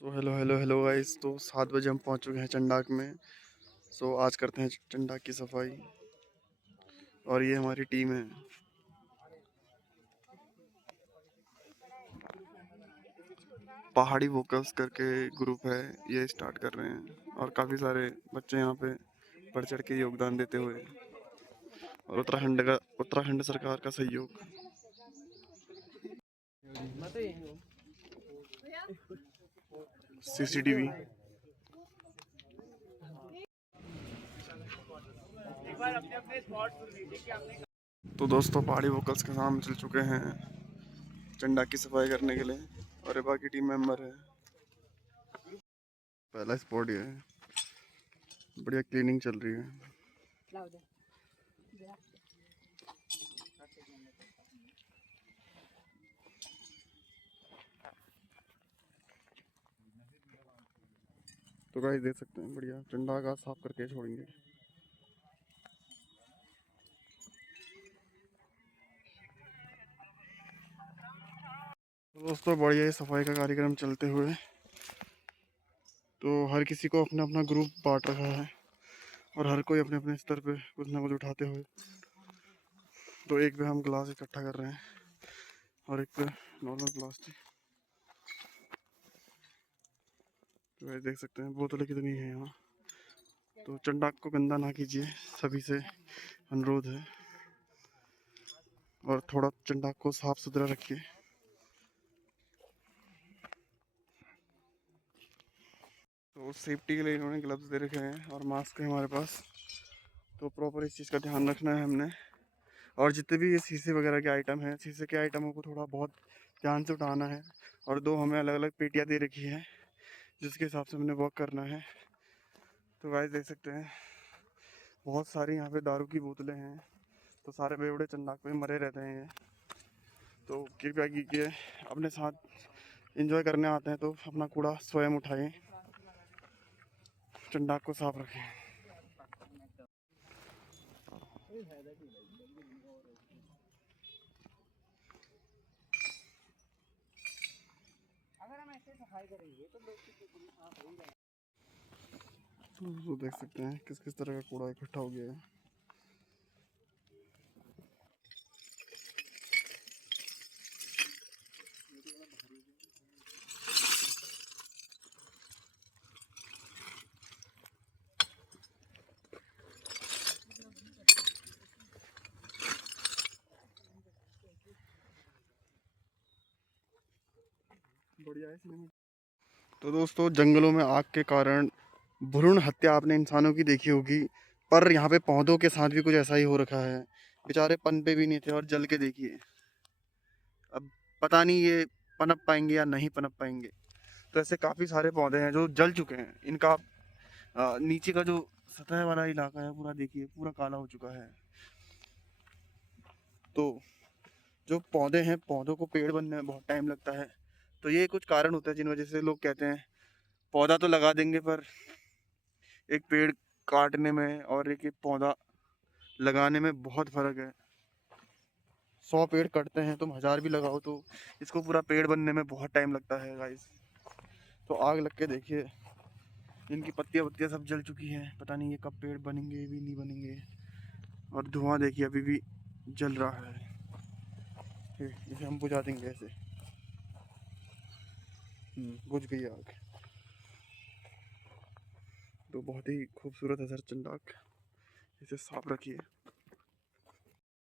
तो hello hello hello guys. तो 7 बजे हम पहुंच चुके हैं चंडाक में। आज करते हैं चंडाक की सफाई। और ये हमारी टीम है। पहाड़ी वोकल्स करके ग्रुप है, ये स्टार्ट कर रहे हैं और काफ़ी सारे बच्चे यहाँ पे बढ़ चढ़ के योगदान देते हुए। और उत्तराखंड सरकार का सहयोग। सीसीटीवी। तो दोस्तों, पहाड़ी वोकल्स के साथ चल चुके हैं चंडाक की सफाई करने के लिए। और ये बाकी टीम मेंबर है। पहला स्पॉट ये है। बढ़िया क्लीनिंग चल रही है। तो गाइस देख सकते हैं, बढ़िया चंडाक आज साफ करके छोड़ेंगे। तो दोस्तों, बढ़िया ही सफाई का कार्यक्रम चलते हुए। तो हर किसी को अपना अपना ग्रुप बांट रखा है और हर कोई अपने अपने स्तर पे कुछ ना कुछ उठाते हुए। तो एक पे हम गिलास इकट्ठा कर रहे हैं और एक पे नॉर्मल प्लास्टिक। तो वैसे देख सकते हैं बोतलें कितनी है यहाँ। तो चंडाक को गंदा ना कीजिए, सभी से अनुरोध है। और थोड़ा चंडाक को साफ सुथरा रखिए। तो सेफ्टी के लिए इन्होंने ग्लव्स दे रखे हैं और मास्क है हमारे पास। तो प्रॉपर इस चीज़ का ध्यान रखना है हमने। और जितने भी ये शीशे वगैरह के आइटम हैं, शीशे के आइटमों को थोड़ा बहुत ध्यान से उठाना है। और दो हमें अलग अलग पेटियाँ दे रखी हैं जिसके हिसाब से हमने वर्क करना है। तो गाइस देख सकते हैं, बहुत सारी यहाँ पे दारू की बोतलें हैं। तो सारे बेवड़े चंडाक पे मरे रहते हैं ये। तो कृपया कीजिए, अपने साथ एंजॉय करने आते हैं तो अपना कूड़ा स्वयं उठाएं, चंडाक को साफ रखें। तो देख सकते हैं किस किस तरह का कूड़ा इकट्ठा हो गया है। बढ़िया है। तो दोस्तों, जंगलों में आग के कारण भ्रूण हत्या आपने इंसानों की देखी होगी, पर यहाँ पे पौधों के साथ भी कुछ ऐसा ही हो रखा है। बेचारे पनपे भी नहीं थे और जल के देखिए। अब पता नहीं ये पनप पाएंगे या नहीं पनप पाएंगे। तो ऐसे काफ़ी सारे पौधे हैं जो जल चुके हैं। इनका नीचे का जो सतह वाला इलाका है पूरा देखिए, पूरा काला हो चुका है। तो जो पौधे हैं, पौधों को पेड़ बनने में बहुत टाइम लगता है। तो ये कुछ कारण होते हैं जिन वजह से लोग कहते हैं पौधा तो लगा देंगे, पर एक पेड़ काटने में और एक एक पौधा लगाने में बहुत फर्क है। 100 पेड़ कटते हैं, तुम 1000 भी लगाओ तो इसको पूरा पेड़ बनने में बहुत टाइम लगता है गाइस। तो आग लग के देखिए, इनकी पत्तियां वत्तियां सब जल चुकी हैं। पता नहीं ये कब पेड़ बनेंगे भी नहीं बनेंगे। और धुआं देखिए अभी भी जल रहा है। इसे हम बुझा देंगे ऐसे। बुझ गई आग। तो बहुत ही खूबसूरत है सर चंडाक, इसे साफ रखिए।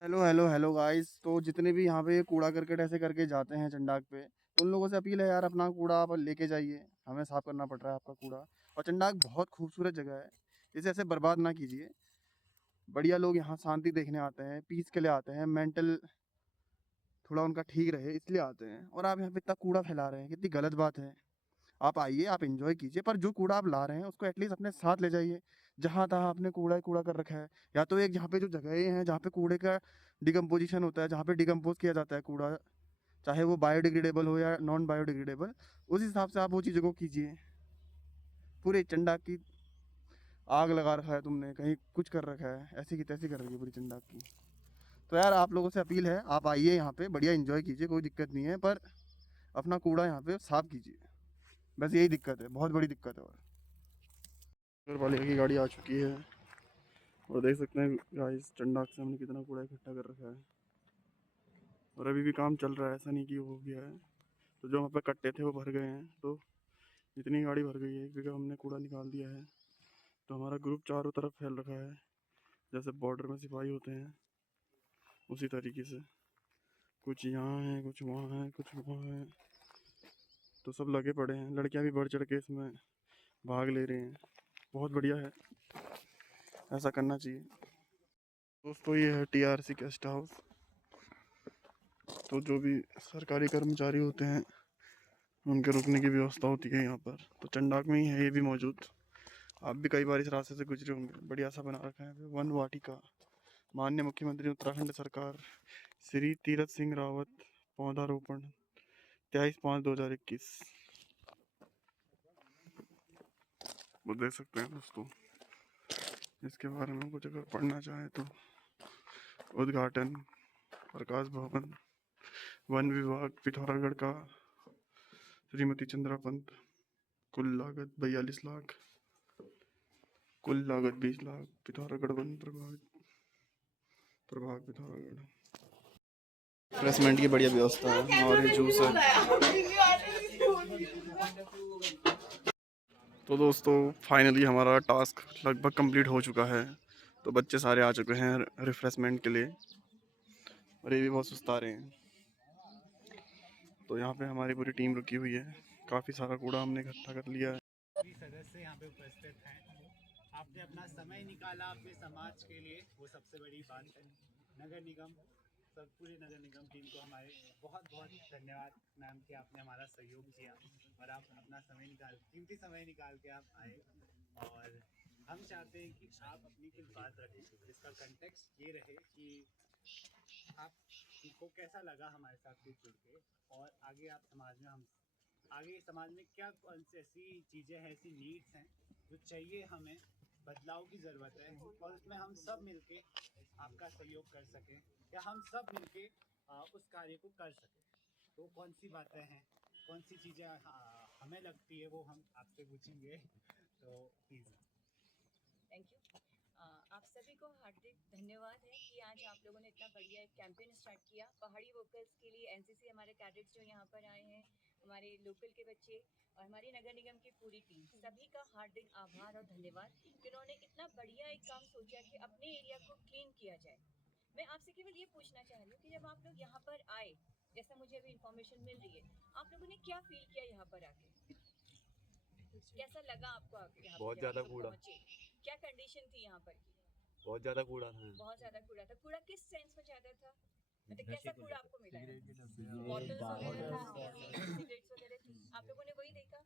Hello hello hello guys. तो जितने भी यहाँ पे कूड़ा करकट ऐसे करके जाते हैं चंडाक पे, तो उन लोगों से अपील है यार, अपना कूड़ा आप लेके जाइए। हमें साफ करना पड़ रहा है आपका कूड़ा। और चंडाक बहुत खूबसूरत जगह है, इसे ऐसे बर्बाद ना कीजिए। बढ़िया लोग यहाँ शांति देखने आते हैं, पीस के लिए आते हैं, मेंटल थोड़ा उनका ठीक रहे इसलिए आते हैं। और आप यहाँ पे इतना कूड़ा फैला रहे हैं, कितनी गलत बात है। आप आइए, आप एंजॉय कीजिए, पर जो कूड़ा आप ला रहे हैं उसको एटलीस्ट अपने साथ ले जाइए। जहाँ तहाँ आपने कूड़ा ही कूड़ा कर रखा है। या तो एक जहाँ पे जो जगहें हैं जहाँ पे कूड़े का डिकम्पोजिशन होता है, जहाँ पे डिकम्पोज किया जाता है कूड़ा, चाहे वो बायोडिग्रेडेबल हो या नॉन बायोडिग्रेडेबल, उस हिसाब से आप वो चीज़ों को कीजिए। पूरे चंडा की आग लगा रखा है तुमने, कहीं कुछ कर रखा है, ऐसी की तैसी कर रही है पूरी चंडा की। तो यार आप लोगों से अपील है, आप आइए यहाँ पे, बढ़िया इंजॉय कीजिए, कोई दिक्कत नहीं है, पर अपना कूड़ा यहाँ पे साफ कीजिए। बस यही दिक्कत है, बहुत बड़ी दिक्कत है। और नगर पालिका की गाड़ी आ चुकी है और देख सकते हैं गाइस चंडाक से हमने कितना कूड़ा इकट्ठा कर रखा है। और अभी भी काम चल रहा है, ऐसा नहीं कि हो गया है। तो जो वहाँ पे कट्टे थे वो भर गए हैं, तो इतनी गाड़ी भर गई है क्योंकि हमने कूड़ा निकाल दिया है। तो हमारा ग्रुप चारों तरफ फैल रखा है, जैसे बॉर्डर में सिपाही होते हैं उसी तरीके से। कुछ यहाँ है, कुछ वहाँ है, कुछ वहाँ है, तो सब लगे पड़े हैं। लड़कियाँ भी बढ़ चढ़ के इसमें भाग ले रही हैं, बहुत बढ़िया है, ऐसा करना चाहिए। दोस्तों ये है TRC गेस्ट हाउस। तो जो भी सरकारी कर्मचारी होते हैं उनके रुकने की व्यवस्था होती है यहाँ पर। तो चंडाक में ही है ये भी मौजूद। आप भी कई बार इस रास्ते से गुजरे होंगे, बढ़िया सा बना रखा है। वन वाटिका, माननीय मुख्यमंत्री उत्तराखंड सरकार श्री तीरथ सिंह रावत, पौधारोपण 23/5/2021। वो देख सकते हैं दोस्तों, इसके बारे में कुछ अगर पढ़ना चाहें तो उद्घाटन प्रकाश भवन, वन विभाग पिथौरागढ़ का श्रीमती चंद्रा पंत, कुल लागत 42 लाख, कुल लागत 20 लाख, पिथौरागढ़ वन प्रभाग पिथौरागढ़। रिफ्रेशमेंट की बढ़िया व्यवस्था है और ये जूस है। तो दोस्तों फाइनली हमारा टास्क लगभग कंप्लीट हो चुका है। तो बच्चे सारे आ चुके हैं रिफ्रेशमेंट के लिए और ये भी बहुत सुस्ता रहे हैं। तो यहाँ पे हमारी पूरी टीम रुकी हुई है, काफ़ी सारा कूड़ा हमने इकट्ठा कर लिया है। सभी सदस्य यहाँ पे उपस्थित हैं। आपने अपना समय निकाला अपने समाज के लिए, वो सबसे बड़ी बात है। नगर निगम, सब पूरे नगर निगम टीम को हमारे बहुत बहुत धन्यवाद मैम कि आपने हमारा सहयोग किया और आप अपना समय निकाल, कीमती समय निकाल के आप आए। और हम चाहते हैं कि आप अपनी कुछ बात रखें जिसका कंटेक्स्ट ये रहे कि आपको कैसा लगा हमारे साथ कुछ जुड़ के, और आगे आप समाज में, हम आगे समाज में क्या कौन सी ऐसी चीज़ें हैं, ऐसी नीड्स हैं जो चाहिए, हमें बदलाव की ज़रूरत है, और उसमें हम सब मिलके आपका सहयोग कर सकें, या हम सब मिलके उस कार्य को कर सकें। तो कौन सी बातें हैं, कौन सी चीज़ें हमें लगती है, वो हम आपसे पूछेंगे। तो प्लीज़। Thank you. आप सभी को हार्दिक धन्यवाद है कि आज आप लोगों ने इतना बढ़िया एक कैंपेन स्टार्ट किया पहाड़ी वोकल्स के लिए। एनसीसी हमारे कैडेट्स जो यहाँ पर आए हैं, हमारे लोकल के बच्चे और हमारी नगर निगम की पूरी टीम, सभी का हार्दिक आभार और धन्यवाद कि उन्होंने इतना बढ़िया एक काम सोचा कि अपने एरिया को क्लीन किया जाए। मैं आपसे केवल ये पूछना चाह रही हूँ कि जब आप लोग यहाँ पर आए, जैसा मुझे अभी इन्फॉर्मेशन मिल रही है, आप लोगों ने क्या फील किया यहाँ पर आके? कैसा लगा आपको आके यहाँ बहुत पर ज्यादा जब कूड़ा, पहुंचे? क्या कंडीशन थी यहाँ पर की? बहुत ज्यादा कूड़ा था। बहुत ज्यादा कूड़ा था। कूड़ा किस सेंस में ज्यादा था? मतलब कैसा कूड़ा आपको मिला है? बॉटल्स वगैरह था, सिगरेट्स वगैरह थी, आप लोगों ने वही देखा?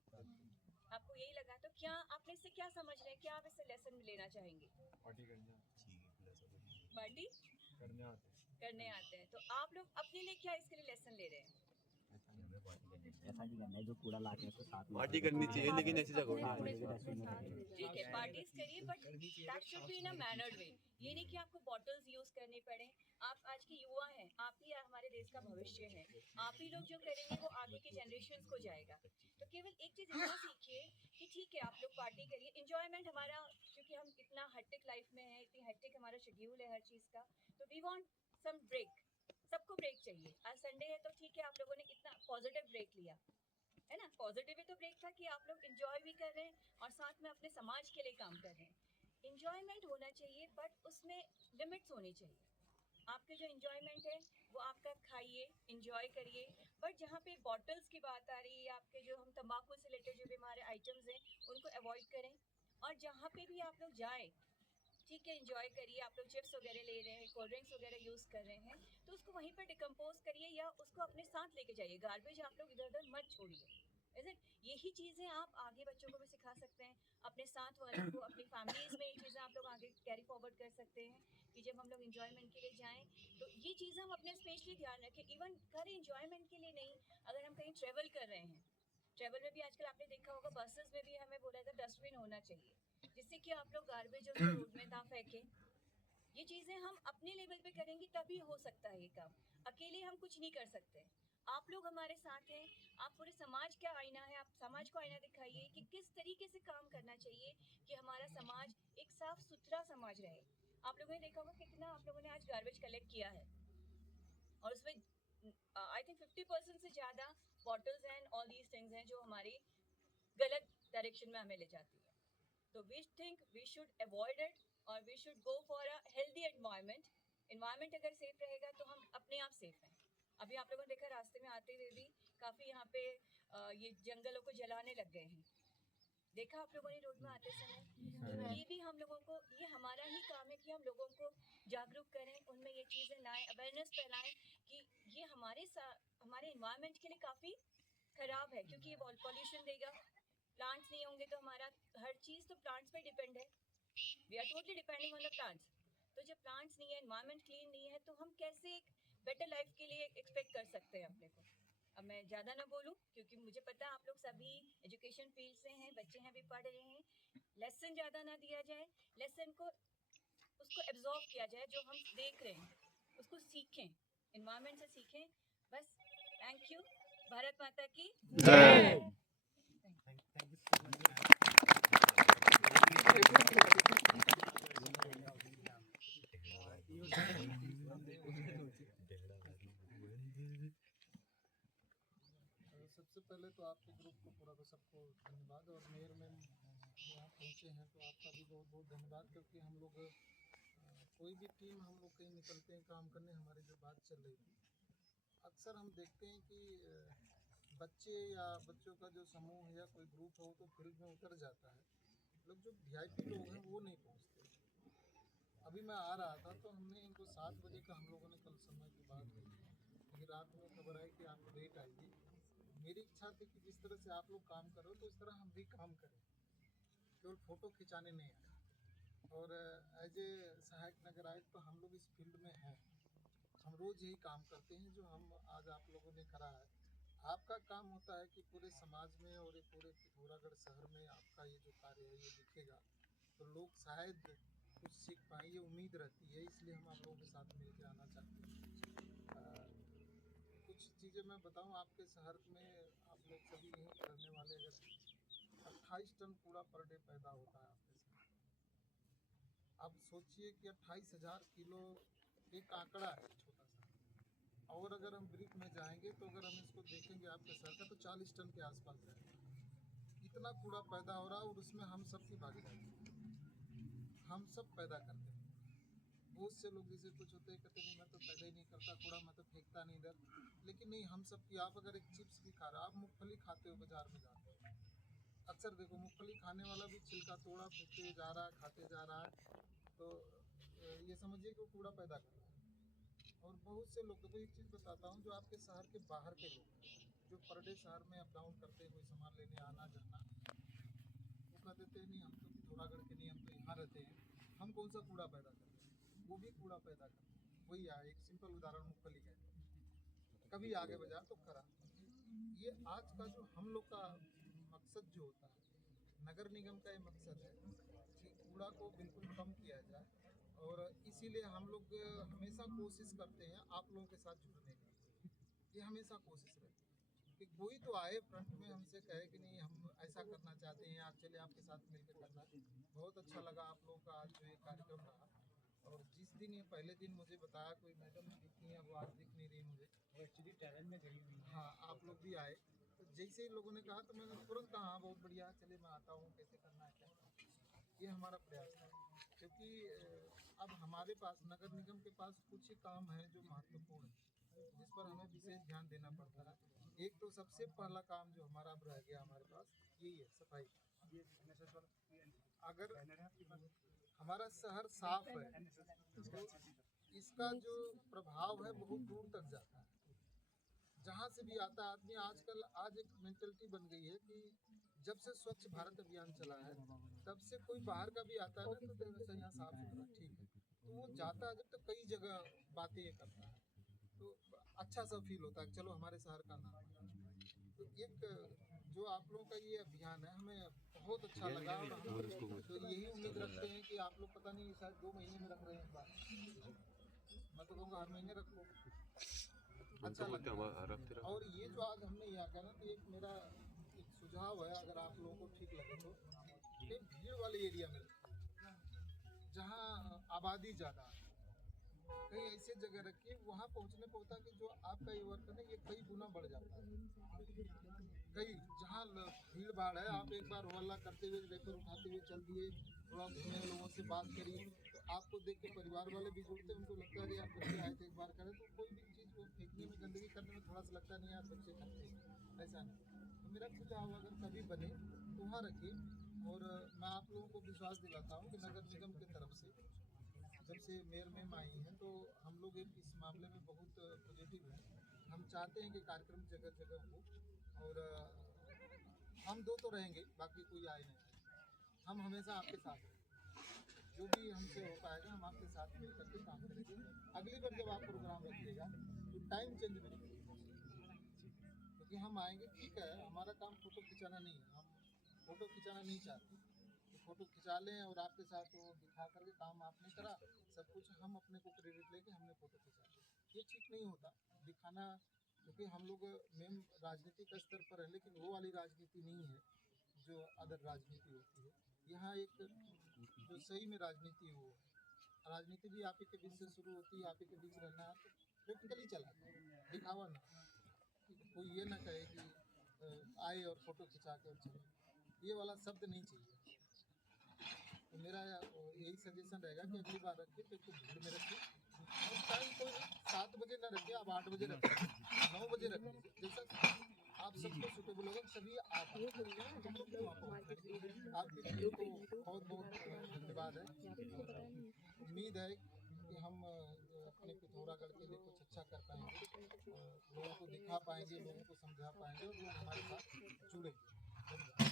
आपको यही लगा? तो क्या आप इससे क्या समझ रहे हैं, क्या आप इससे लेसन लेना चाहेंगे? पार्टी करने आते हैं, तो आप लोग अपने लिए क्या इसके लिए लेसन ले रहे हैं? ऐसा नहीं करना है जो कूड़ा लाके उसको साथ में पार्टी करनी चाहिए लेकिन ऐसी जगह नहीं। ठीक है, पार्टीज करिए, but that should be in a mannered way. ये नहीं कि आपको बॉटल्स यूज करने पड़े। आप आज के युवा हैं, आप ही हमारे देश का भविष्य है। आप ही लोग जो करेंगे वो आगे की जनरेशन को जाएगा। तो केवल एक चीज इतना सीखिए कि ठीक है, आप लोग पार्टी करिए, इंजॉयमेंट हमारा, क्योंकि हम इतना हेक्टिक लाइफ में है, इतनी हेक्टिक हमारा शेड्यूल है हर चीज का, तो वी वांट सम ब्रेक। सबको ब्रेक चाहिए। आज संडे है तो ठीक है, आप लोगों ने इतना पॉजिटिव ब्रेक लिया है ना। पॉजिटिव ही तो ब्रेक था कि आप लोग इंजॉय भी कर रहे हैं और साथ में अपने समाज के लिए काम कर रहे हैं। इंजॉयमेंट होना चाहिए, बट उसमें लिमिट्स होनी चाहिए। आपके जो इंजॉयमेंट है वो आपका खाइए, इंजॉय करिए, बट जहाँ पे बॉटल्स की बात आ रही है, आपके जो हम तंबाकू से रिलेटेड जो भी हमारे आइटम्स हैं उनको अवॉइड करें। और जहाँ पे भी आप लोग जाए, ठीक है, एंजॉय करिए। आप लोग चिप्स वगैरह ले रहे हैं, कोल्ड ड्रिंक्स वगैरह यूज़ कर रहे हैं, तो उसको वहीं पर डिकम्पोज करिए या उसको अपने साथ लेके जाइए। गार्बेज आप लोग इधर उधर मत छोड़िए। Is it? यही चीज़ें आप आगे बच्चों को भी सिखा सकते हैं, अपने साथ वालों को, अपनी फैमिलीज में ये चीज़ें आप लोग आगे कैरी फॉरवर्ड कर सकते हैं कि जब हम लोग इंजॉयमेंट के लिए जाएं तो ये चीज़ें हम अपने स्पेशली ध्यान रखें। इवन खाली इंजॉयमेंट के लिए नहीं, अगर हम कहीं ट्रेवल कर रहे हैं, ट्रेवल में भी आजकल आपने देखा होगा बसेस में भी हमें बोला था डस्टबिन होना चाहिए, जिससे कि आप लोग गार्बेज उसको रोड में ना फेंकें। ये चीजें हम अपने लेवल पे करेंगे तभी हो सकता है ये काम। अकेले हम कुछ नहीं कर सकते। आप लोग हमारे साथ हैं। आप पूरे समाज का आईना है, आप समाज को आईना दिखाइए कि किस तरीके से काम करना चाहिए कि हमारा समाज एक साफ सुथरा समाज रहे। आप लोगों ने देखा होगा कितना आप लोगों ने आज गार्बेज कलेक्ट किया है, और उसमें आई थिंक 50% से ज्यादा bottles and all these things हैं जो हमारी गलत डायरेक्शन में हमें ले जाती है। तो we think we should avoid it और we should go for a healthy environment. Environment अगर सेफ रहेगा तो हम अपने आप सेफ हैं। अभी आप लोगों ने देखा रास्ते में आते हुए भी काफी यहाँ पे ये जंगलों को जलाने लग गए हैं। देखा आप लोगों ने रोड में आते समय। तो ये भी हम लोगों को, ये हमारा ही काम है कि हम लोगों को जागरूक करें, उनमें ये चीजें लाएं, अवेयरनेस फैलाएं कि ये हमारे एनवायरनमेंट के लिए काफी खराब है, क्योंकि ये पॉल्यूशन देगा। प्लांट्स नहीं होंगे तो हमारा हर चीज तो प्लांट्स पे डिपेंड है। We are totally depending on the plants. तो जब प्लांट्स नहीं है, एनवायरनमेंट क्लीन नहीं है, तो हम कैसे एक बेटर लाइफ के लिए एक्सपेक्ट कर सकते हैं अपने को। अब मैं ज़्यादा ना बोलूं क्योंकि मुझे पता है आप लोग सभी एजुकेशन फील्ड से हैं, बच्चे हैं भी पढ़ रहे हैं। लेसन ज़्यादा ना दिया जाए, लेसन को उसको एब्जॉर्व किया जाए, जो हम देख रहे हैं उसको सीखें, एनवायरनमेंट से सीखें। बस, थैंक यू। भारत माता की जय। Thank you so much, ma'am. सबसे पहले तो आपके ग्रुप को पूरा को सबको धन्यवाद, और मेयर में यहाँ पहुँचे हैं तो आपका भी बहुत बहुत धन्यवाद, क्योंकि हम लोग कोई भी टीम हम लोग कहीं निकलते हैं काम करने, हमारी जो बात चल रही थी, अक्सर हम देखते हैं कि बच्चे या बच्चों का जो समूह है या कोई ग्रुप हो तो फील्ड में उतर जाता है, लोग जो वीआईपी लोग हैं वो नहीं पहुँचते। अभी मैं आ रहा था तो हमने इनको 7 बजे का हम लोगों ने कल समय की बात हुई, लेकिन रात में खबर आई कि आप लेट आइए। मेरी इच्छा थी कि जिस तरह से आप लोग काम करो तो इस तरह हम भी काम करें, केवल फोटो खिंचाने नहीं आए। और एज ए सहायक नगर आयुक्त तो हम लोग इस फील्ड में हैं, हम रोज़ यही काम करते हैं जो हम आज आप लोगों ने करा है। आपका काम होता है कि पूरे समाज में और ये पूरे पिथौरागढ़ शहर में आपका ये जो कार्य है ये दिखेगा तो लोग शायद कुछ सीख पाएँ, ये उम्मीद रहती है, इसलिए हम आप लोगों के साथ मिलकर आना चाहते हैं। कुछ चीज़ें मैं बताऊं, आपके शहर में आप लोग सभी यहीं के रहने वाले, अगर 28 टन कूड़ा पर डे पैदा होता है आपके शहर। अब सोचिए कि 28,000 किलो एक आंकड़ा है छोटा सा, और अगर हम ब्रीफ में जाएंगे तो अगर हम इसको देखेंगे आपके शहर का तो 40 टन के आसपास जाएगा। इतना कूड़ा पैदा हो रहा है और उसमें हम सबकी भागीदारी, हम सब पैदा करते हैं। बहुत से लोग जैसे कुछ होते हैं कहते नहीं मैं तो पैदा ही नहीं करता कूड़ा, मैं तो फेंकता नहीं इधर, लेकिन नहीं, हम सब की। आप अगर एक चिप्स भी खा रहे हो, आप मूंगफली खाते हो, बाजार में जाते हो, अक्सर देखो मूंगफली खाने वाला भी छिलका तोड़ा फेंकते हुए जा रहा है, खाते जा रहा है, तो ये समझिए कि वो कूड़ा पैदा कर रहा है। और बहुत से लोग, देखो एक चीज़ बताता हूँ, जो आपके शहर के बाहर के लोग जो पर डे शहर में अप डाउन करते हैं, कोई सामान लेने आना जाना, वो कह देते हैं नहीं हम तो पिथौरागढ़ के नहीं, हम तो यहाँ रहते हैं, हम कौन सा कूड़ा पैदा करते हैं, वो भी कूड़ा पैदा करते हैं। वही है एक सिंपल उदाहरण मूंगफली का, कभी आगे बाजार तो खरा। ये आज का जो हम लोग का मकसद जो होता है, नगर निगम का ये मकसद है कि कूड़ा को बिल्कुल कम किया जाए, और इसीलिए हम लोग हमेशा कोशिश करते हैं आप लोगों के साथ जुड़ने की। ये हमेशा कोशिश रहती है कि कोई तो आए फ्रंट में हमसे कहे कि नहीं हम ऐसा करना चाहते हैं, आज चले आपके साथ मिलकर करना। बहुत अच्छा लगा आप लोगों का आज जो ये कार्यक्रम रहा, और जिस दिन ये पहले दिन मुझे बताया कोई मैडम भी दिखी है, वो आज दिख नहीं रही मुझे, वो एक्चुअली ट्रैवल में गई हुई है। हाँ आप लोग भी आए, तो जैसे ही लोगों ने कहा तो मैंने तुरंत कहा हाँ बहुत बढ़िया, चले मैं आता हूँ, कैसे करना है क्या। ये हमारा प्रयास है, क्योंकि अब हमारे पास नगर निगम के पास कुछ ही काम है जो महत्वपूर्ण है, जिस पर हमें विशेष ध्यान देना पड़ता है। एक तो सबसे पहला काम जो हमारा अब रह गया हमारे पास यही है, सफाई। ये NSS वाला अगर बैनर है आपके पास? हमारा शहर साफ है तो इसका जो प्रभाव है बहुत दूर तक जाता है, जहाँ से भी आता है आदमी। आजकल आज एक मेंटलिटी बन गई है कि जब से स्वच्छ भारत अभियान चला है तब से कोई बाहर का भी आता है ना तो वैसे यहाँ साफ सुथरा ठीक है, तो वो जाता है जब तो कई जगह बातें ये करता है तो अच्छा सा फील होता है, चलो हमारे शहर का नाम है। तो एक जो आप लोगों का ये अभियान है हमें बहुत अच्छा लगा और हम तो यही उम्मीद रखते हैं कि आप लोग पता नहीं शायद 2 महीने में रख रहे हैं इस बार। मैं तो कहूँगा हर महीने रखो, अच्छा लगता है। और ये जो आज हमने यहाँ किया ना, तो एक मेरा एक सुझाव है, अगर आप लोगों को ठीक लगे तो एक भीड़ वाले एरिया में जहाँ आबादी ज़्यादा है, कहीं ऐसे जगह रखिए वहाँ पहुँचने पर होता है कि जो आपका ये वर्क है ना ये कई गुना बढ़ जाता है। कई जहाँ भीड़ भाड़ है, आप एक बार हल्ला करते हुए रेफर उठाते हुए चल दिए, थोड़ा घूमे, लोगों से बात करी, तो आपको देख के परिवार वाले भी जुड़ते हैं, उनको लगता है यार बच्चे आए थे एक बार करें, तो कोई भी चीज़ को फेंकने में गंदगी करने में थोड़ा सा लगता नहीं यार बच्चे करते हैं, ऐसा नहीं। तो मेरा सुझाव अगर कभी बने तो वहाँ रखिए। और मैं आप लोगों को विश्वास दिलाता हूँ कि नगर निगम की तरफ से जब से मेयर मैम आई हैं तो हम लोग इस मामले में बहुत पॉजिटिव हैं। हम चाहते हैं कि कार्यक्रम जगह जगह हो और हम 2 तो रहेंगे, बाकी कोई आए नहीं आए, हम हमेशा आपके साथ हैं। जो भी हमसे हो पाएगा हम आपके साथ मिल करके काम करेंगे। अगली बार जब आप प्रोग्राम रखिएगा तो टाइम चेंज नहीं करिएगा, क्योंकि हम आएंगे, ठीक है हमारा काम फ़ोटो खिंचाना नहीं है, हम फ़ोटो खिंचाना नहीं चाहते कि फ़ोटो खिंचा लें और आपके साथ वो दिखा करके काम आपने करा, सब कुछ हम अपने को क्रेडिट लेके हमने फ़ोटो खिंचा लिया, ये ठीक नहीं होता दिखाना। क्योंकि हम लोग मेन राजनीतिक स्तर पर है, लेकिन वो वाली राजनीति नहीं है जो अदर राजनीति होती है। यहाँ एक जो सही में राजनीति हो, राजनीति भी आप ही के बीच से शुरू होती है, आप ही के बीच रहना है तो प्रैक्टिकली चला, दिखावा ना। कोई ये ना कहे कि आए और फोटो खिंचा के और चले, ये वाला शब्द नहीं चाहिए। तो मेरा यही सजेशन रहेगा कि अगली बार रखिए तो इसको भीड़ में रखिए और टाइम कोई नहीं 7 बजे ना रखिए, आप 8 बजे रखिए, 9 बजे रखिए, जैसा आप सबको सूटेबल होगा सभी आप हम लोग भी वहाँ पहुँचेंगे। आपकी टीम को बहुत बहुत धन्यवाद है। उम्मीद है कि हम अपने पिथौरागढ़ के लिए कुछ अच्छा कर पाएंगे, लोगों को दिखा पाएंगे, लोगों को समझा पाएंगे और लोग हमारे साथ जुड़ेंगे। धन्यवाद।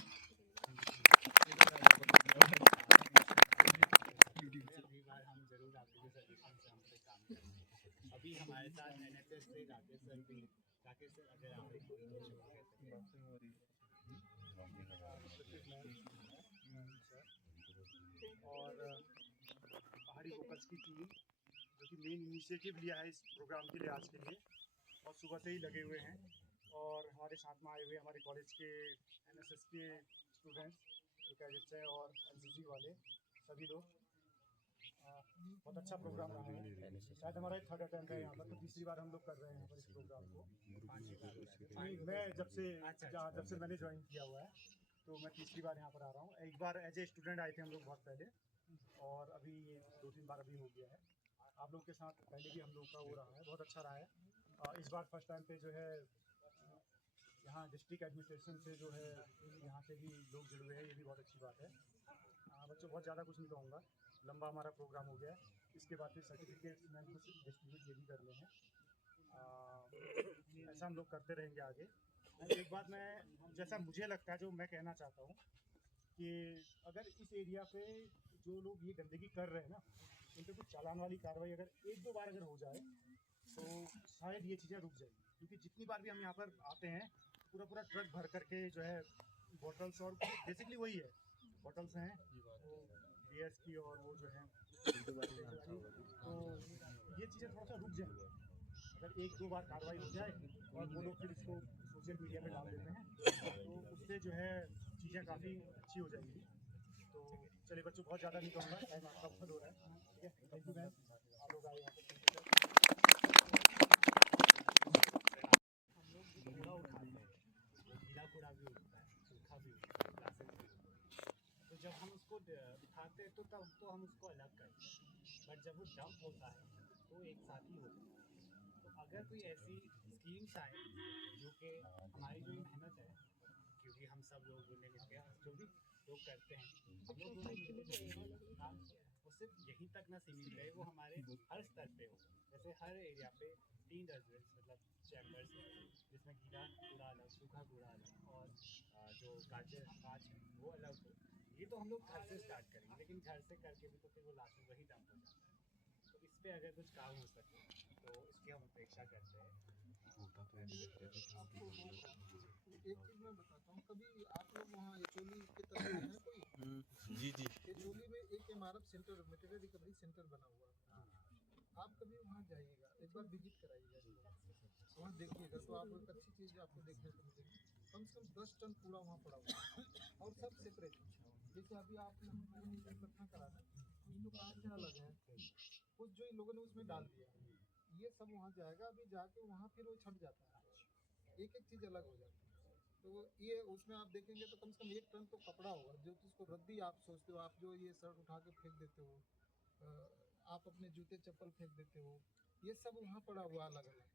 अगली बार हम जरूर आपके सजेशन से हम पे काम करेंगे। अभी हमारे साथ NSS से राकेश सर भी, राकेश सर अगर आप एक और पहाड़ी फोकस की टीम जो कि मेन इनिशिएटिव लिया है इस प्रोग्राम के लिए आज के लिए, और सुबह से ही लगे हुए हैं, और हमारे साथ में आए हुए हमारे कॉलेज के NSS के स्टूडेंट्स जो कैडेट्स हैं और NCC वाले सभी लोग। बहुत अच्छा प्रोग्राम रहा है, शायद हमारा 3rd अटेम्प्ट है यहाँ पर, तो तीसरी बार हम लोग कर रहे हैं यहाँ पर इस प्रोग्राम को। नहीं, मैं जब से मैंने ज्वाइन किया हुआ है तो मैं तीसरी बार यहाँ पर आ रहा हूँ। एक बार एज ए स्टूडेंट आए थे हम लोग बहुत पहले, और अभी ये 2-3 बार अभी हो गया है। आप लोग के साथ पहले भी हम लोग का वो रहा है, बहुत अच्छा रहा है। इस बार फर्स्ट टाइम पे जो है यहाँ डिस्ट्रिक्ट एडमिनिस्ट्रेशन से जो है यहाँ से भी लोग जुड़े हुए हैं, ये भी बहुत अच्छी बात है। बच्चों बहुत ज़्यादा कुछ नहीं कहूँगा, लंबा हमारा प्रोग्राम हो गया है। इसके बाद फिर सर्टिफिकेट्स मैं कुछ डिस्ट्रीब्यूट ये भी करने हैं, ऐसा हम लोग करते रहेंगे आगे। एक बात मैं, जैसा मुझे लगता है, जो मैं कहना चाहता हूँ कि अगर इस एरिया पे जो लोग ये गंदगी कर रहे हैं ना, उन पर कुछ चालान वाली कार्रवाई अगर 1-2 बार अगर हो जाए तो शायद ये चीज़ें रुक जाएंगी। क्योंकि जितनी बार भी हम यहाँ पर आते हैं पूरा ट्रक भर करके जो है बॉटल्स, और बेसिकली वही है बॉटल्स हैं वो BS की, और वो जो है तो ये चीज़ें थोड़ा सा रुक जाएंगे अगर 1-2 बार कार्रवाई हो जाए और वो लोग फिर इसको सोशल मीडिया पे डाल देते हैं, तो उससे जो है चीज़ें काफ़ी अच्छी हो जाएंगी। तो चलिए बच्चों, बहुत ज़्यादा नहीं कहूँगा, टाइम आपका बहुत हो रहा है, ठीक है। थैंक यू मैम, आप लोग आए यहाँ पर। हम लोग जो कूड़ा उठाते हैं, गीला कूड़ा भी उठता है, सूखा भी उठता है, प्लास्टिक भी उठता है, तो जब हम उसको उठाते हैं तो तब तो हम उसको अलग करते हैं, बट जब वो डंप होता है तो एक साथ ही होता है। तो अगर कोई ऐसी स्कीम्स आए जो कि हमारी जो मेहनत है, क्योंकि हम सब लोगों ने मिलकर, जो भी लोग करते हैं, हम लोगों ने मिलकर काम किया है, वो सिर्फ यहीं तक ना सीमित रहे, वो हमारे हर स्तर पे हो। जैसे हर एरिया पे 3 डस्टबिन मतलब चैम्बर्स है, जिसमें गीला कूड़ा अलग, सूखा कूड़ा अलग, और जो कांच है वो अलग हो। ये तो हम लोग घर से स्टार्ट करेंगे, लेकिन घर से करके भी तो फिर वो लास्ट में वही डंप हो जाता है। तो इस पर अगर कुछ काम हो सके तो इसकी हम अपेक्षा करते हैं। आपको एक चीज़ मैं बताता हूँ, कभी आप लोग वहाँ एचोली की तरफ गए हैं कोई? जी जी एचोली में एक इमारत सेंटर, मटेरियल रिकवरी सेंटर बना हुआ है। आप कभी वहाँ जाइएगा, एक बार विजिट कराइएगा इसको, वहाँ देखिएगा तो आपको एक अच्छी चीज़ आपको देखने को मिलेगी। कम से कम 10 टन कूड़ा वहाँ पड़ा हुआ है और सब सेपरेट। जैसे अभी आप लोगों ने इकट्ठा करा है, ये जो काम से अलग है, कुछ जो इन लोगों ने उसमें डाल दिया, ये सब वहाँ जाएगा। अभी जाके वहाँ फिर वो छट जाता है, एक एक चीज़ अलग हो जाती है। तो ये उसमें आप देखेंगे तो कम से कम 1 टन तो कपड़ा होगा, जो जिसको रद्दी आप सोचते हो, आप जो ये शर्ट उठा के फेंक देते हो, आप अपने जूते चप्पल फेंक देते हो, ये सब वहाँ पड़ा हुआ अलग अलग।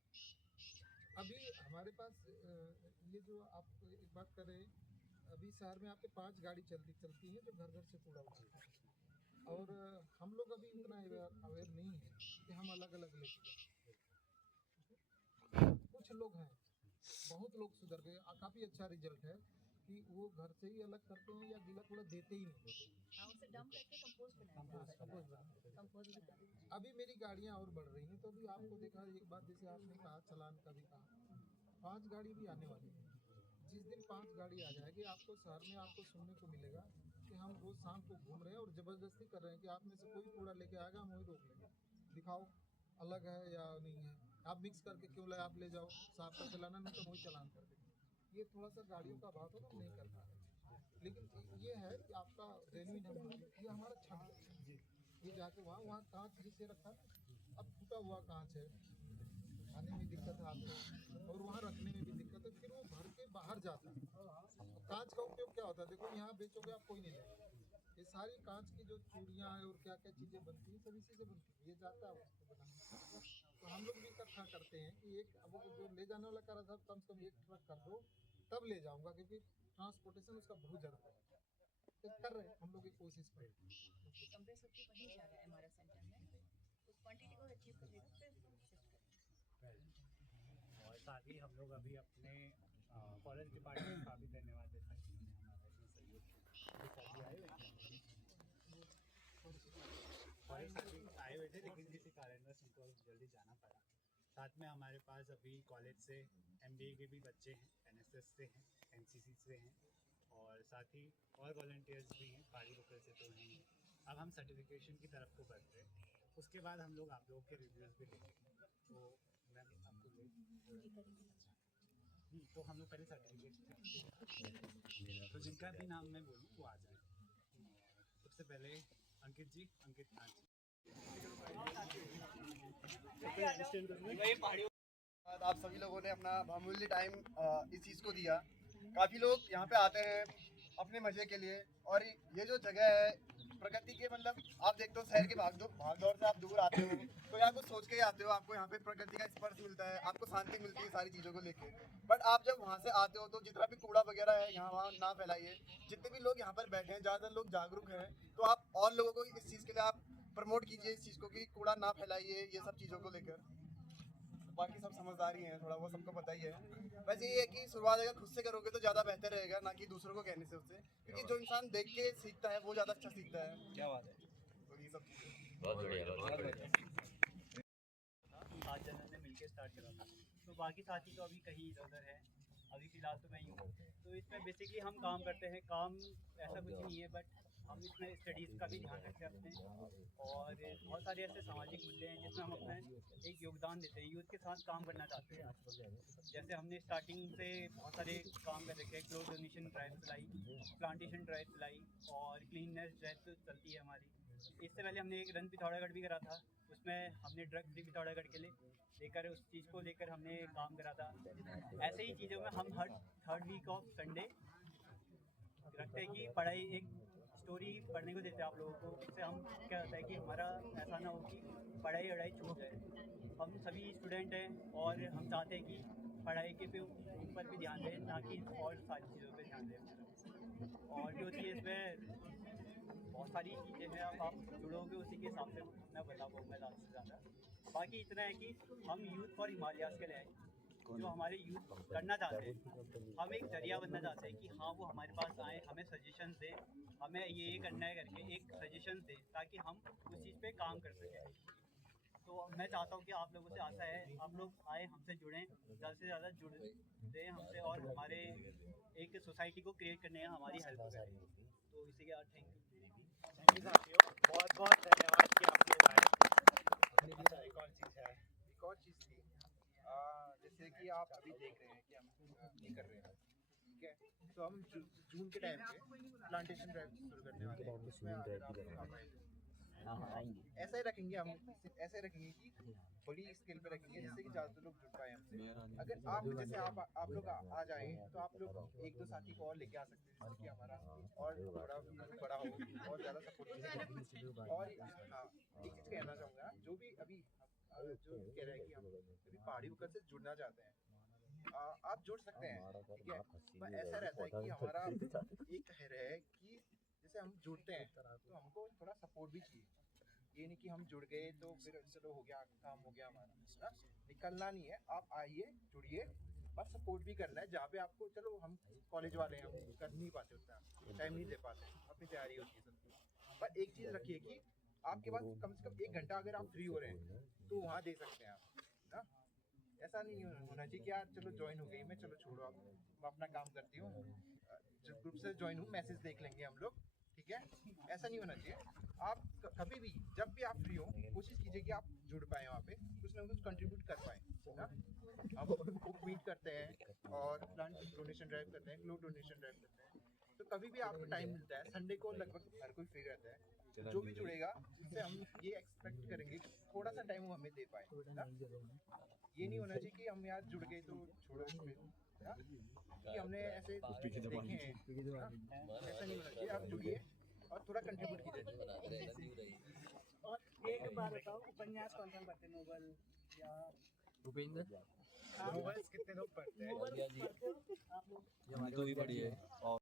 अभी हमारे पास ये जो आप एक बात करें, अभी शहर में आपके 5 गाड़ी चलती हैं जो घर घर से कूड़ा उठाते हैं, और हम लोग अभी इतना अवेयर नहीं है कि हम अलग अलग लेके जाएं। कुछ लोग हैं, बहुत लोग सुधर गए, काफ़ी अच्छा रिजल्ट है कि वो घर से ही अलग करते हैं या गीला कूड़ा देते ही नहीं। हाँ, उसे डंप करके कंपोस्ट बनाते हैं। अभी मेरी गाड़ियाँ और बढ़ रही हैं, तो अभी आपको देखा एक बात, जैसे आपने कहा चालान का भी कहा, 5 गाड़ी भी आने वाली है। जिस दिन 5 गाड़ी आ जाएगी, आपको शहर में आपको सुनने को मिलेगा कि हम रोज़ शाम को घूम रहे हैं और ज़बरदस्ती कर रहे हैं कि आप में से कोई कूड़ा लेके आएगा, हम वहीं रोक लेंगे, दिखाओ अलग है या नहीं है, आप मिक्स करके क्यों लाए, आप ले जाओ, साफ का चलाना नहीं तो वही चालान कर देंगे। ये थोड़ा सा गाड़ियों का अभाव था तो नहीं कर पा रहे, लेकिन ये है कि आपका जेन्युइन है, ये हमारा छत है, ये जाके वहाँ कांच जिसे रखा ना, अब फूटा हुआ कांच है, खाने में दिक्कत है आपको और वहाँ रखने में भी दिक्कत है, फिर वो भर के बाहर जाता है। कांच का उपयोग क्या होता है, देखो यहाँ बेचोगे आप कोई नहीं लेगा, ये सारी कांच की जो चूड़ियाँ हैं और क्या क्या चीज़ें बनती हैं सब इसी से बनती है, ये जाता है उसको बनाने। तो हम लोग भी इकट्ठा करते हैं कि एक अब जो ले जाने वाला कह रहा था कम से कम 1 ट्रक कर दो तब ले जाऊँगा, क्योंकि ट्रांसपोर्टेशन उसका बहुत ज़्यादा है, तो कर रहे हैं हम लोग की कोशिश पर। कंप्रेसर की वहीं जा रहा है हमारा सेंटर में, उस क्वांटिटी को अचीव कर लेगा फिर शिफ्ट करेंगे। और साथ ही हम लोग अभी अपने फॉरेस्ट डिपार्टमेंट का भी धन्यवाद देते हैं, जिन्होंने हमारा इसमें सहयोग किया। अभी आए हुए थे, फॉरेस्ट अभी आए हुए थे, लेकिन किसी कारणवश उनको जल्दी जाना पड़ा। साथ में हमारे पास अभी कॉलेज से MBA के भी बच्चे हैं, NSS से हैं, NCC से हैं, और साथ ही और वॉलंटियर्स भी हैं, पहाड़ी लोकल से तो हैं। अब हम सर्टिफिकेशन की तरफ को बढ़ रहे हैं, उसके बाद हम लोग आप लोगों के रिव्यूज़ भी लेंगे। तो मैं आपको तो हम लोग पहले सर्टिफिकेट, तो जिनका भी नाम मैं बोलूँ वो आ जाए। सबसे पहले अंकित जी, अंकित नाथ जी। आप सभी लोगों ने अपना बहुमूल्य टाइम इस चीज़ को दिया। काफ़ी लोग यहाँ पे आते हैं अपने मज़े के लिए, और ये जो जगह है प्रकृति के, मतलब आप देखते हो शहर के भागदौड़ से आप दूर आते हो तो यहाँ कुछ सोच के ही आते हो, आपको यहाँ पे प्रकृति का स्पर्श मिलता है, आपको शांति मिलती है सारी चीज़ों को लेके। बट आप जब वहाँ से आते हो तो जितना भी कूड़ा वगैरह है यहाँ वहाँ ना फैलाइए। जितने भी लोग यहाँ पर बैठे हैं, ज़्यादातर लोग जागरूक हैं, तो आप और लोगों को इस चीज़ के लिए आप प्रमोट कीजिए इस चीज़ को कि कूड़ा ना फैलाइए, ये सब चीज़ों को लेकर। बाकी सब समझदारी हैं थोड़ा, वो सबको पता ही है। वैसे ये है कि शुरुआत अगर खुद से करोगे तो ज़्यादा बेहतर रहेगा, ना कि दूसरों को कहने से उससे, क्योंकि जो इंसान देख के सीखता है वो ज़्यादा अच्छा सीखता है। क्या बात है, तो ये सब चीज़ें बहुत बढ़िया बहुत बढ़िया। 5 जनों ने मिलकर स्टार्ट करा था, तो बाकी साथी तो अभी कहीं इधर उधर है, अभी फ़िलहाल तो मैं ही हूँ। तो इसमें बेसिकली हम काम करते हैं, काम ऐसा कुछ नहीं है, बट हम इसमें स्टडीज़ का भी ध्यान रखते हैं अपने, और बहुत सारे ऐसे सामाजिक मुद्दे हैं जिसमें हम अपना एक योगदान देते हैं, यूथ के साथ काम करना चाहते हैं। जैसे हमने स्टार्टिंग से बहुत सारे काम कर रखे हैं, क्लोथ डोनेशन ड्राइव चलाई, प्लांटेशन ड्राइव चलाई, और क्लीननेस ड्राइव तो चलती है हमारी। इससे पहले हमने एक रन पिथौरागढ़ भी करा था, उसमें हमने ड्रग फ्री पिथौरागढ़ के लिए लेकर उस चीज़ को लेकर हमने काम करा था। ऐसे ही चीज़ों में हम हर 3rd वीक ऑफ संडे रखते हैं कि पढ़ाई, एक स्टोरी पढ़ने को देते हैं आप लोगों को। उससे हम क्या होता है कि हमारा ऐसा ना हो कि पढ़ाई वढ़ाई छूट जाए। हम सभी स्टूडेंट हैं और हम चाहते हैं कि पढ़ाई के ऊपर भी ध्यान दें, ना कि और सारी चीज़ों पर ध्यान दें। और जो चीज़ इसमें बहुत सारी चीज़ें हैं, अब आप जुड़ोगे उसी के हिसाब से मैं बता पाऊँगा ज़्यादा से ज़्यादा। बाकी इतना है कि हम यूथ फॉर हिमालयाज़ के लिए आए, जो हमारे यूथ करना चाहते हैं। हम एक जरिया बनना चाहते हैं कि हाँ वो हमारे पास आए, हमें सजेशंस दें, हमें ये करना है करके एक सजेशन दें, ताकि हम उस चीज़ पे काम कर सकें। तो मैं चाहता हूँ कि आप लोगों से आशा है आप लोग आए हमसे जुड़ें, ज़्यादा से ज़्यादा जुड़े हमसे और हमारे एक सोसाइटी को क्रिएट करने में हमारी हेल्प करें। तो इसी के साथ थैंक यू साथियों, बहुत बहुत धन्यवाद कि आप लोग आए। अच्छा एक और चीज़ है, एक और चीज़ थी, जैसे कि आप अभी देख रहे हैं कि हम ये कर रहे हैं, ठीक है, तो हम जून के टाइम पे प्लांटेशन ड्राइव शुरू करने वाले हैं। उसमें अगर आप आएंगे, ऐसा ही रखेंगे हम, ऐसे रखेंगे कि बड़ी स्केल पे रखेंगे जिससे कि ज़्यादातर लोग जुड़ पाए हमसे। अगर आप जैसे आप लोग आ जाएं तो आप लोग एक दो साथी को और लेके आ सकते हैं, जिससे कि हमारा और थोड़ा बड़ा हो और ज़्यादा सपोर्ट हो। और हाँ, एक चीज़ कहना चाहूँगा, जो भी अभी जो कह रहे हैं कि हम अभी पहाड़ी होकर से जुड़ना चाहते हैं, आप जुड़ सकते हैं, ठीक है। पर ऐसा रहता है कि हमारा एक है कि जैसे हम जुड़ते हैं तो हमको थोड़ा सपोर्ट भी चाहिए। ये नहीं कि हम जुड़ गए तो फिर चलो हो गया, काम हो गया हमारा ना, निकलना नहीं है। आप आइए, जुड़िए, बस सपोर्ट भी करना है। जहाँ पे आपको, चलो हम कॉलेज वाले हैं, हम कर नहीं पाते, उतना टाइम नहीं दे पाते, अपनी तैयारी होती है सबकी। पर एक चीज़ रखिए कि आपके पास कम से कम 1 घंटा अगर आप फ्री हो रहे हैं तो वहाँ दे सकते हैं आप ना। ऐसा नहीं होना चाहिए कि यार चलो ज्वाइन हो गई मैं, चलो छोड़ो आप, मैं अपना काम करती हूँ, जब ग्रुप से ज्वाइन हूँ मैसेज देख लेंगे हम लोग, ठीक है। ऐसा नहीं होना चाहिए। आप कभी भी जब भी आप फ्री हो कोशिश कीजिए कि आप जुड़ पाए, वहाँ पे कुछ ना कुछ कंट्रीब्यूट कर पाए ना। हम बुक मीट करते हैं और प्लांट डोनेशन ड्राइव करते हैं, क्लोथ डोनेशन ड्राइव करते हैं। तो कभी भी आपको टाइम मिलता है, संडे को लगभग हर कोई फ्री रहता है, जो भी जुड़ेगा उससे हम ये एक्सपेक्ट करेंगे कि थोड़ा सा टाइम वो हमें दे पाए ना। ये नहीं होना चाहिए कि हम यार जुड़ गए तो छोड़ो इसमें ना, कि हमने ऐसे देखे हैं ना। ऐसा नहीं होना चाहिए, आप जुड़िए और थोड़ा कंट्रीब्यूट कीजिए। और एक बार बताओ, उपन्यास कौन कौन पढ़ते, नोवेल या भूपेंद्र नोवेल्स कितने लोग पढ़ते हैं? हमने तो ही पढ़ी है।